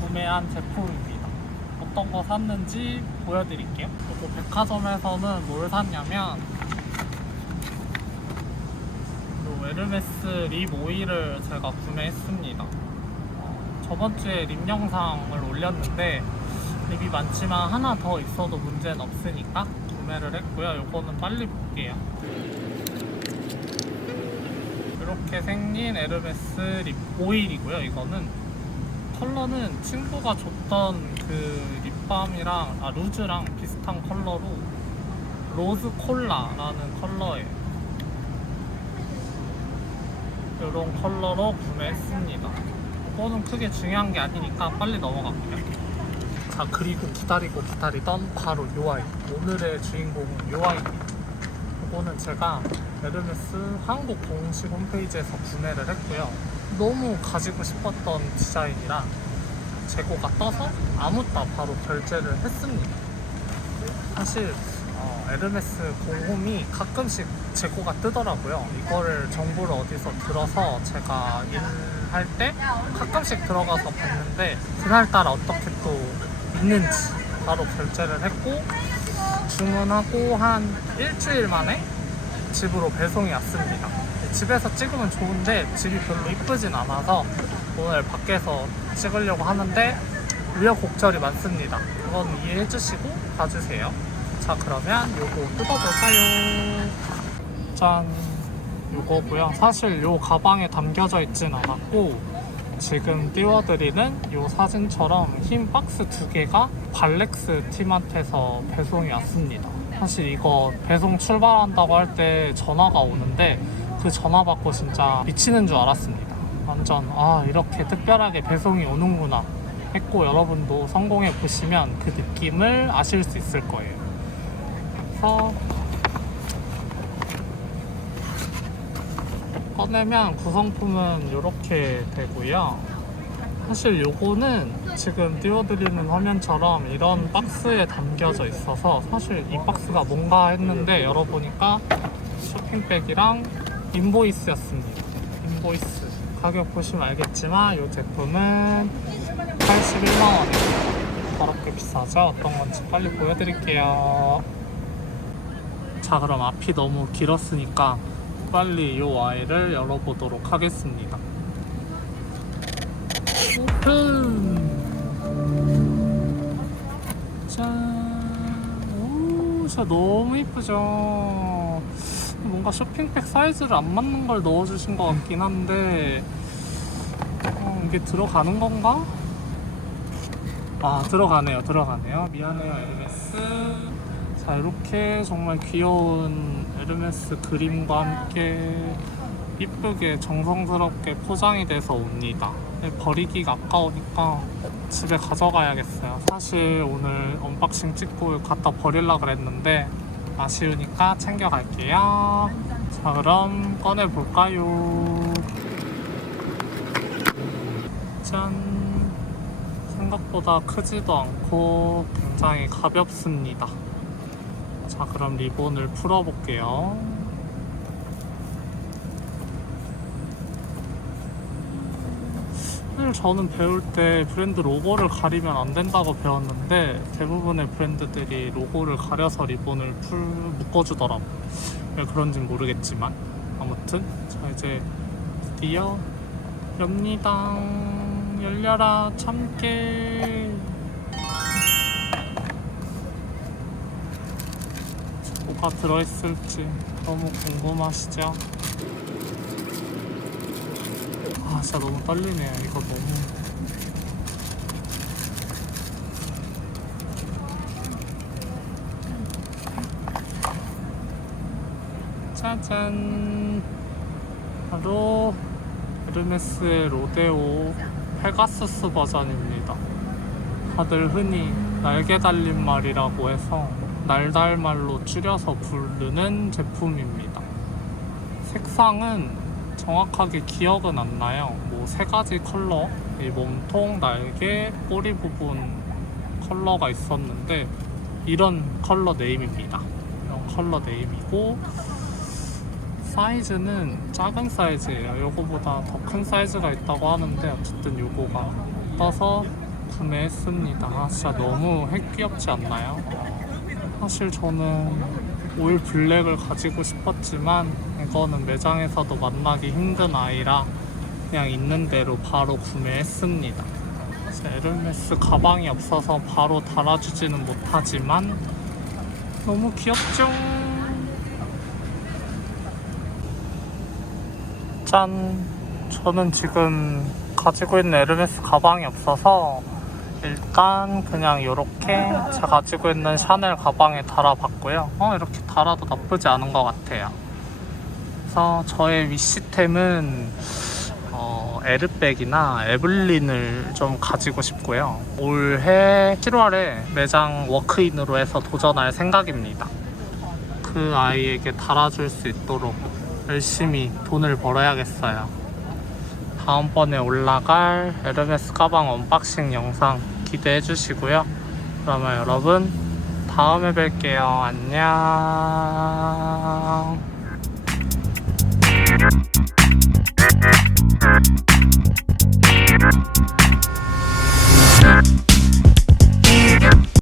구매한 제품입니다 어떤 거 샀는지 보여드릴게요 요거 백화점에서는 뭘 샀냐면 요 에르메스 립 오일을 제가 구매했습니다 저번 주에 립 영상을 올렸는데 립이 많지만 하나 더 있어도 문제는 없으니까 구매를 했고요. 요거는 빨리 볼게요. 이렇게 생긴 에르메스 립 오일이고요. 이거는 컬러는 친구가 줬던 그 립밤이랑 아 루즈랑 비슷한 컬러로 로즈 콜라라는 컬러예요. 이런 컬러로 구매했습니다. 이거는 크게 중요한 게 아니니까 빨리 넘어갈게요. 자 그리고 기다리고 기다리던 바로 요아이 오늘의 주인공은 요아이입니다. 이거는 제가 에르메스 한국 공식 홈페이지에서 구매를 했고요. 너무 가지고 싶었던 디자인이라 재고가 떠서 아무따 바로 결제를 했습니다. 사실 어, 에르메스 공홈이 가끔씩 재고가 뜨더라고요. 이거를 정보를 어디서 들어서 제가 일할 때 가끔씩 들어가서 봤는데 그날따라 어떻게 또 있는지 바로 결제를 했고 주문하고 한 일주일 만에 집으로 배송이 왔습니다. 집에서 찍으면 좋은데 집이 별로 이쁘진 않아서 오늘 밖에서 찍으려고 하는데 우여곡절이 많습니다. 그건 이해해 주시고 봐주세요. 자 그러면 요거 뜯어볼까요? 짠 요거고요. 사실 요 가방에 담겨져 있진 않았고 지금 띄워드리는 요 사진처럼 흰 박스 두 개가 발렉스 팀한테서 배송이 왔습니다. 사실 이거 배송 출발한다고 할 때 전화가 오는데 그 전화 받고 진짜 미치는 줄 알았습니다. 완전 아 이렇게 특별하게 배송이 오는구나 했고 여러분도 성공해 보시면 그 느낌을 아실 수 있을 거예요. 그래서 꺼내면 구성품은 이렇게 되고요. 사실 요거는 지금 띄워드리는 화면처럼 이런 박스에 담겨져 있어서 사실 이 박스가 뭔가 했는데 열어보니까 쇼핑백이랑 인보이스였습니다. 인보이스. 가격 보시면 알겠지만 이 제품은 81만원이에요. 더럽게 비싸죠? 어떤 건지 빨리 보여드릴게요. 자 그럼 앞이 너무 길었으니까 빨리 이 아이를 열어보도록 하겠습니다. 오픈! 짠! 오, 진짜 너무 이쁘죠? 뭔가 쇼핑백 사이즈를 안 맞는 걸 넣어주신 것 같긴 한데, 어, 이게 들어가는 건가? 아, 들어가네요, 들어가네요. 미안해요, 에르메스. 자 이렇게 정말 귀여운 에르메스 그림과 함께 이쁘게 정성스럽게 포장이 돼서 옵니다. 근데 버리기가 아까우니까 집에 가져가야겠어요. 사실 오늘 언박싱 찍고 갖다 버리려고 그랬는데 아쉬우니까 챙겨갈게요. 자 그럼 꺼내볼까요? 짠. 생각보다 크지도 않고 굉장히 가볍습니다 자 그럼 리본을 풀어 볼게요. 사실 저는 배울 때 브랜드 로고를 가리면 안 된다고 배웠는데 대부분의 브랜드들이 로고를 가려서 리본을 풀 묶어주더라고요. 왜 그런진 모르겠지만. 아무튼 자 이제 드디어 엽니다. 열려라 참깨 뭐가 들어있을지 너무 궁금하시죠? 아 진짜 너무 떨리네요 이거 너무. 짜잔. 바로 에르메스의 로데오 페가수스 버전입니다. 다들 흔히 날개 달린 말이라고 해서 날달말로 줄여서 부르는 제품입니다. 색상은 정확하게 기억은 안 나요. 뭐 세 가지 컬러, 이 몸통, 날개, 꼬리 부분 컬러가 있었는데 이런 컬러 네임입니다. 이런 컬러 네임이고 사이즈는 작은 사이즈예요. 요거보다 더 큰 사이즈가 있다고 하는데 어쨌든 요거가 떠서 구매했습니다. 아, 진짜 너무 핵 귀엽지 않나요? 사실 저는 올 블랙을 가지고 싶었지만 이거는 매장에서도 만나기 힘든 아이라 그냥 있는 대로 바로 구매했습니다. 제 에르메스 가방이 없어서 바로 달아주지는 못하지만 너무 귀엽죠? 짠! 저는 지금 가지고 있는 에르메스 가방이 없어서 일단 그냥 이렇게 제가 가지고 있는 샤넬 가방에 달아봤고요. 어, 이렇게 달아도 나쁘지 않은 것 같아요. 그래서 저의 위시템은 어, 에르백이나 에블린을 좀 가지고 싶고요. 올해 7월에 매장 워크인으로 해서 도전할 생각입니다. 그 아이에게 달아줄 수 있도록 열심히 돈을 벌어야겠어요. 다음번에 올라갈 에르메스 가방 언박싱 영상 기대해 주시고요. 그러면 여러분 다음에 뵐게요. 안녕.